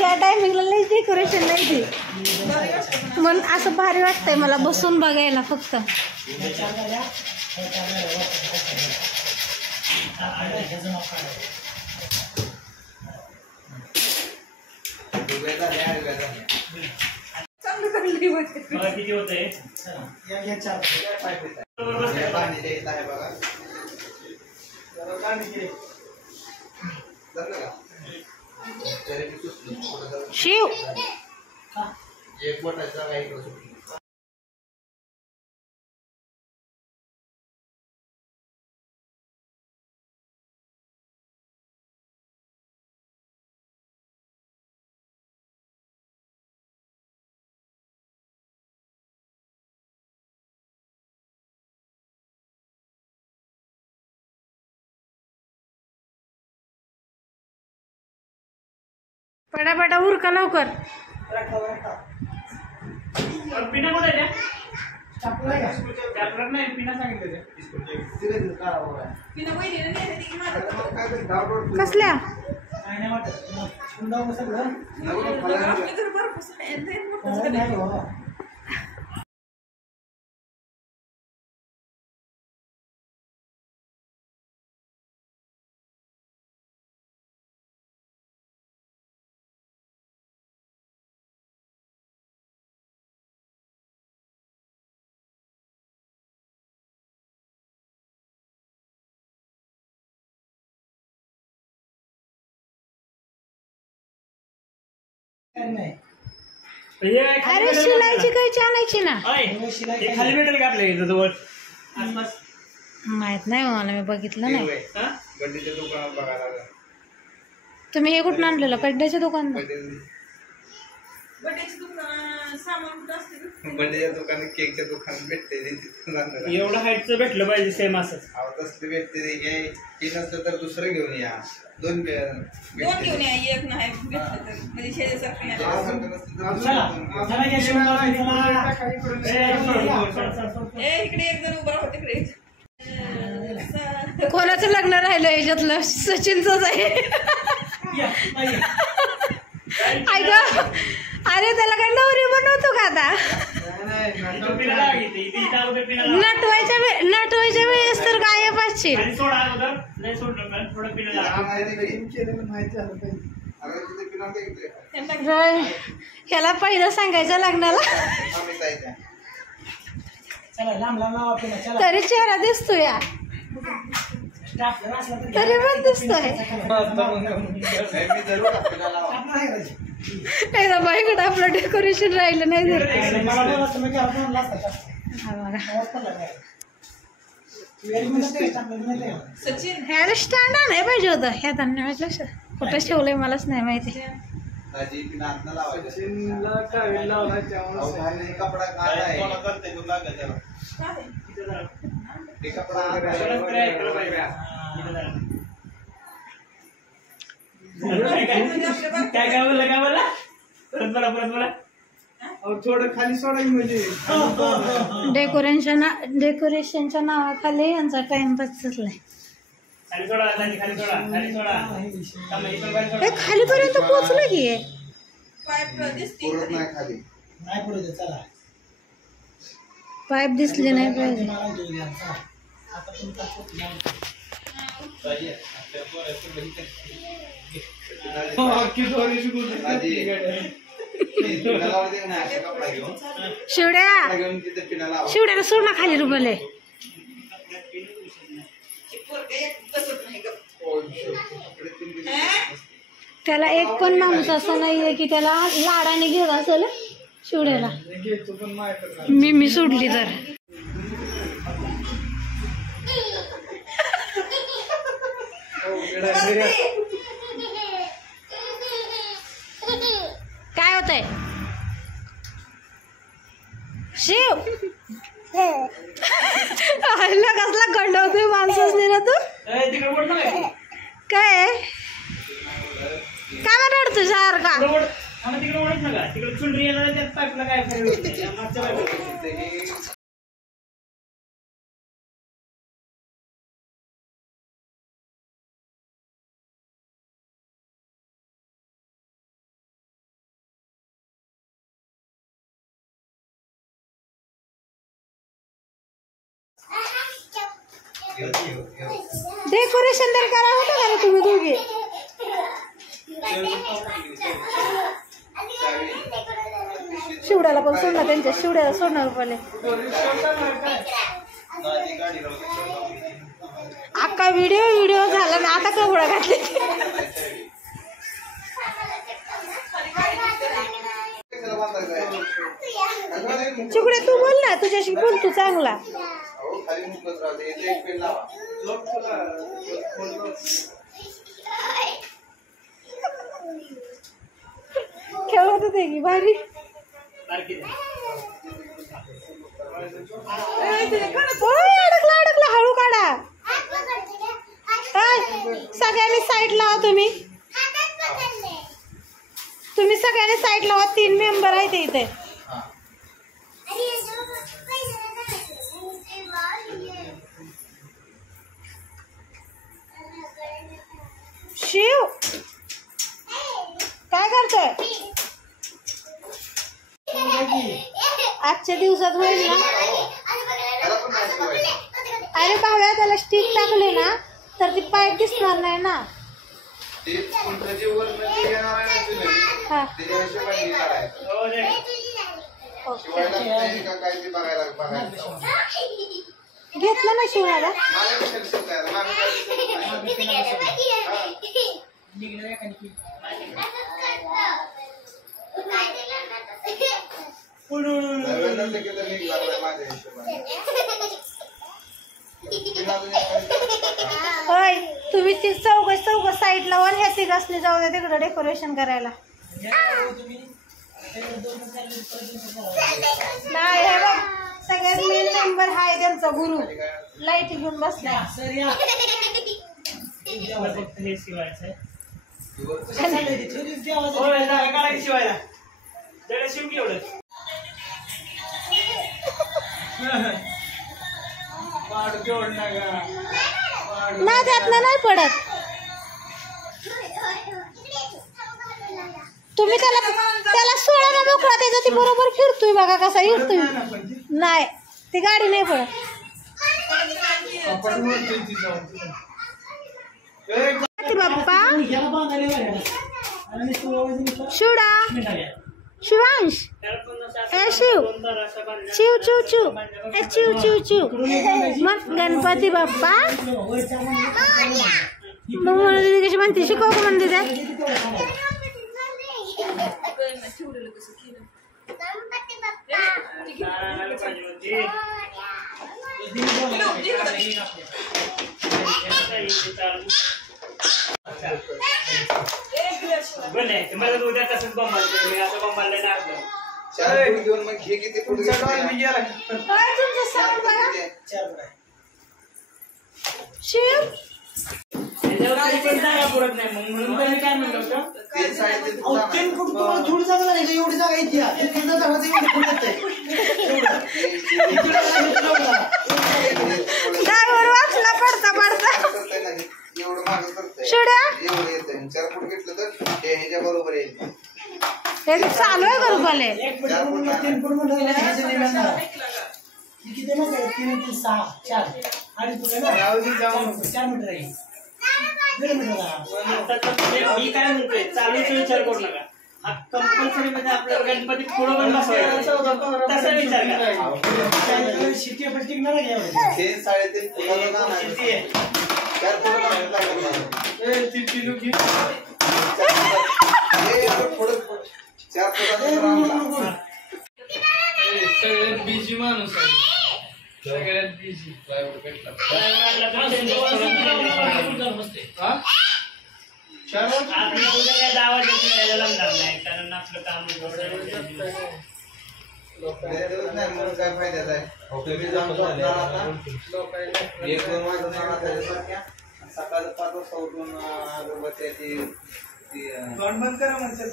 या टायमिंगला लई डेकोरेशन नाही ती म्हणून असं भारी वाटतंय मला बसून बघायला फक्त. किती होतंय शिव पटापटा उरका लवकर. पिना कुठे आहे? नाही पिना सांगितलं कसल्या अरे शिलाईची काही आणायची ना. खाली भेटेल का आपल्या इथं जवळ माहित नाही मला, मी बघितलं नाही. तुम्ही हे कुठून आणलेलं? कड्ड्याच्या दुकान. दुकानात केकच्या दुकानात भेटते. एवढं हाईटचं भेटलं पाहिजे सेम असं तसलं भेटते. ते नसलं तर दुसरं घेऊन या. दोन घेऊन या. एक नाही इकडे एक जण उभा होते इकडे. कोणाचं लग्न राहिलं याच्यातलं? सचिनचंच आहे. ऐक अरे त्याला काय नवरी बनवतो का आता? नटवायच्या वेळेस तर काय पाचशे ह्याला पहिलं सांगायचं लग्नाला तरी चेहरा दिसतोय, तरी पण दिसतोय. एकदा बाईकडे आपलं डेकोरेशन राहिलं नाही जर ह्याला स्टँड आणाय पाहिजे होतं. ह्या धान्याच्या कुठं ठेवलंय मलाच नाही माहिती. काय काय बोलला काय बोला परत बोला परत बोला. थोडं खाली सोडायची म्हणजे डेकोरेशनच्या नावाखाली यांचा टाइमपास चाललाय. खाली सोडा खाली सोडा खाली सोडा. खालीपर्यंत पोहोचलं की पाईप दिसले नाही पाहिजे. शिवड्याला सोड ना खाली रुपये. त्याला एक पण माणूस असं नाहीये की त्याला लाडाने घेत असेल शिवड्याला. मी सोडली तर काय होतंय? शिव कसला गंडवतोय माणसाच नाही ना तू. काय काय रडतो सारखा? तिकडे चुंडरी येणार त्यात पाईपला काय डेकोरेशन तर करा होतं का रे तुम्ही दोघे? शिवड्याला पण सोडणार, त्यांच्या शिवड्याला सोडणार पहिले. अक्का व्हिडिओ झाला ना, आता कपडा घातले. चिकडे तू बोल ना, तुझ्याशी बोल तू चांगला. खेळत होते की भारी. अडकला हळू काढा. सगळ्यांनी साईड लावा. तुम्ही सगळ्यांनी साईड लावा. 3 मेंबर आहेत इथे. शिव काय करतोय? आजच्या दिवसात होईल ना. अरे भाव्या, त्याला स्टिक टाकले ना तर ती पाईप दिसणार नाही ना. हा घेतलं ना शिवायला. होय, तुम्ही ती चौघ साईड लावा. ह्या तिघांनी जाऊ द्या तिकडं डेकोरेशन करायला. नाही, हे बघ सगळ्यात मेन मेंबर हाय त्यांचा गुरु. लाईट घेऊन बसला. ना त्यातनं नाही पडत. तुम्ही त्याला सोळा ना मोकळा. त्याचा ती बरोबर फिरतोय बघा कसा फिरतोय. नाही ती गाडी नाही पडत. बाप्पा शिवडा शिवांश ए शिव शिव चू चू ए चिव चिव चिव. मग गणपती बाप्पा कशी म्हणते? शिकव का म्हणते त्या? उद्या तसंच बंबाल मी असं बंबाल घेऊन मग घे किती पुढे शिव पुरत नाही. मग म्हणून त्यांनी काय म्हणलं होतं, 3 फूट तुम्हाला थोडी जागा नाही. एवढी जागा येते वाचला पडता पडता. एवढं मागं करतंय. शिवड्या एवढं येतं. 4 फूट घेतलं तर हे ह्याच्या बरोबर येईल. हे चालू आहे गरुबाले. 4 फूट 3 फूट म्हणलं किती मग 3 3 6 4 आणि तुला 4 मीटर आहे. मी काय म्हणतोय, चालूचा विचार करू नका. कंपल्सरी मध्ये आपल्याला गणपती पुढं पण बसवायचा तसा विचार करा. शिटी आपण टिकणार आहे. हे 3.5 फुटाला नाम आहे. 4 फुटाला बिझी माणूस आहे. सगळ्यात बिझी. आपली तुझ्या काय दावा जमणार नाही, कारण आपलं काम काय फायद्यात आहे. सकाळी 5 वाजता उठून अगरबत्ती बंद करा म्हणजे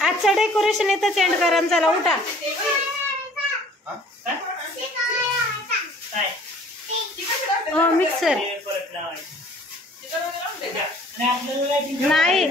आजचं डेकोरेशन इथंच एंड करा. चला उठा. सर परत लावायचं. तिथं वगैरे राहून दे. आणि आपल्याला lighting नाही